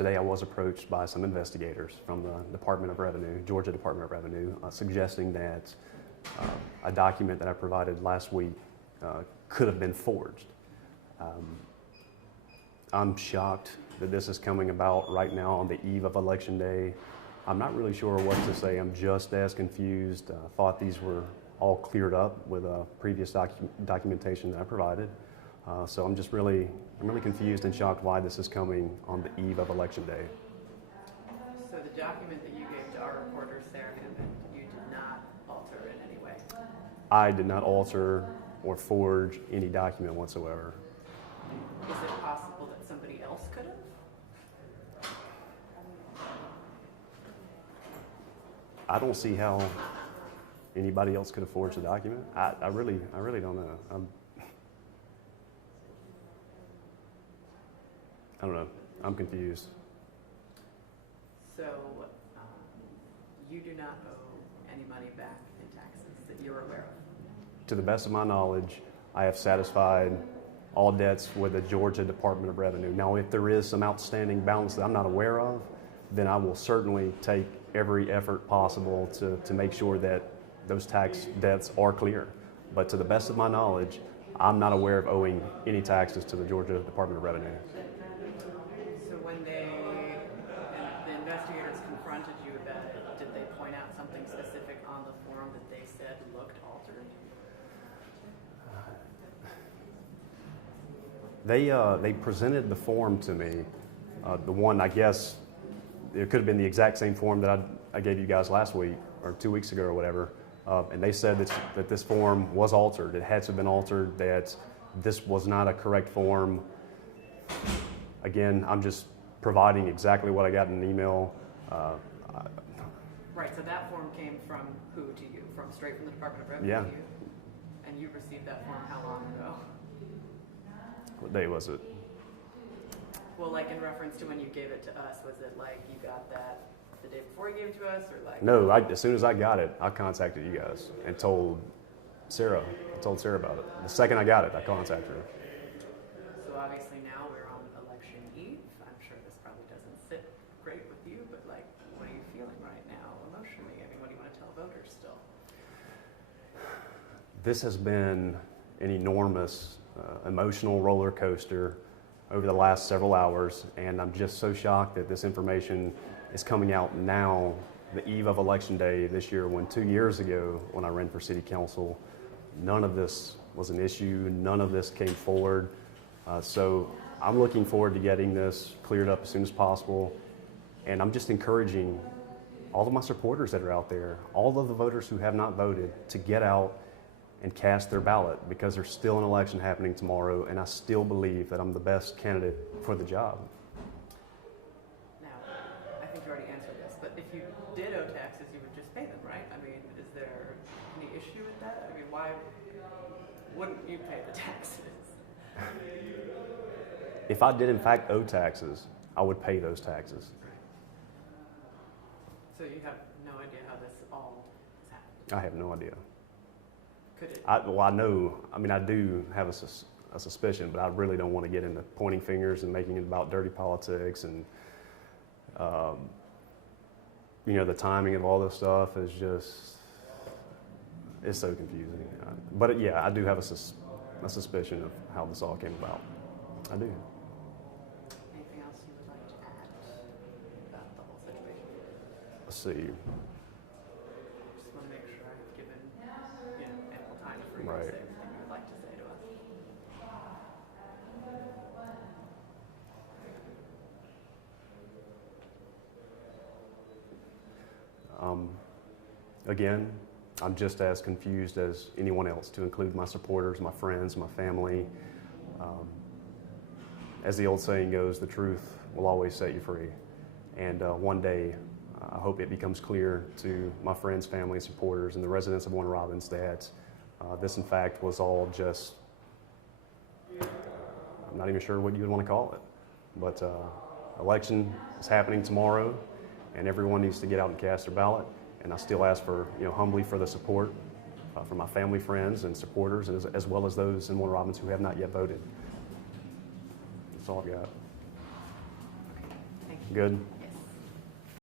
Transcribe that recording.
today I was approached by some investigators from the Department of Revenue, Georgia Department of Revenue, suggesting that a document that I provided last week could have been forged. I'm shocked that this is coming about right now on the eve of Election Day. I'm not really sure what to say. I'm just as confused. Thought these were all cleared up with previous documentation that I provided. So I'm really confused and shocked why this is coming on the eve of Election Day. So the document that you gave to our reporter, Sarah Hammond, you did not alter in any way? I did not alter or forge any document whatsoever. Is it possible that somebody else could have? I don't see how anybody else could have forged the document. I really don't know. I don't know. I'm confused. So you do not owe any money back in taxes that you're aware of? To the best of my knowledge, I have satisfied all debts with the Georgia Department of Revenue. Now, if there is some outstanding balance that I'm not aware of, then I will certainly take every effort possible to make sure that those tax debts are clear. But to the best of my knowledge, I'm not aware of owing any taxes to the Georgia Department of Revenue. So when the investigators confronted you about it, did they point out something specific on the form that they said looked altered? They presented the form to me, the one, I guess, it could have been the exact same form that I gave you guys last week or 2 weeks ago or whatever, and they said that this form was altered. It had to have been altered, that this was not a correct form. Again, I'm just providing exactly what I got in an email. Right, so that form came from who to you? Straight from the Department of Revenue yeah. to you? And you received that form how long ago? What day was it? Well, like in reference to when you gave it to us, was it like you got that the day before you gave it to us, or like? No, as soon as I got it, I contacted you guys and told Sarah. I told Sarah about it. The second I got it, I contacted her. So obviously now we're on election eve. I'm sure this probably doesn't sit great with you, but like, what are you feeling right now emotionally? I mean, what do you want to tell voters still? This has been an enormous emotional roller coaster over the last several hours, and I'm just so shocked that this information is coming out now, the eve of Election Day this year, when 2 years ago, when I ran for city council, none of this was an issue, none of this came forward. So I'm looking forward to getting this cleared up as soon as possible, and I'm just encouraging all of my supporters that are out there, all of the voters who have not voted, to get out and cast their ballot, because there's still an election happening tomorrow, and I still believe that I'm the best candidate for the job. Now, I think you already answered this, but if you did owe taxes, you would just pay them, right? I mean, is there any issue with that? I mean, why wouldn't you pay the taxes? If I did in fact owe taxes, I would pay those taxes. So you have no idea how this all has happened? I have no idea. Could it? I do have a suspicion, but I really don't want to get into pointing fingers and making it about dirty politics, and the timing of all this stuff is just, it's so confusing. But I do have a suspicion of how this all came about. I do. Anything else you would like to add about the whole situation? Let's see. Just want to make sure I've given ample time for you to Right. say everything you would like to say to us. Again, I'm just as confused as anyone else, to include my supporters, my friends, my family. As the old saying goes, the truth will always set you free. And one day, I hope it becomes clear to my friends, family, supporters, and the residents of Warner Robins that this, in fact, was all just, I'm not even sure what you would want to call it. But election is happening tomorrow, and everyone needs to get out and cast their ballot. And I still ask for, humbly for the support from my family, friends, and supporters, and as well as those in Warner Robins who have not yet voted. That's all I've got. Okay, thank you. Good?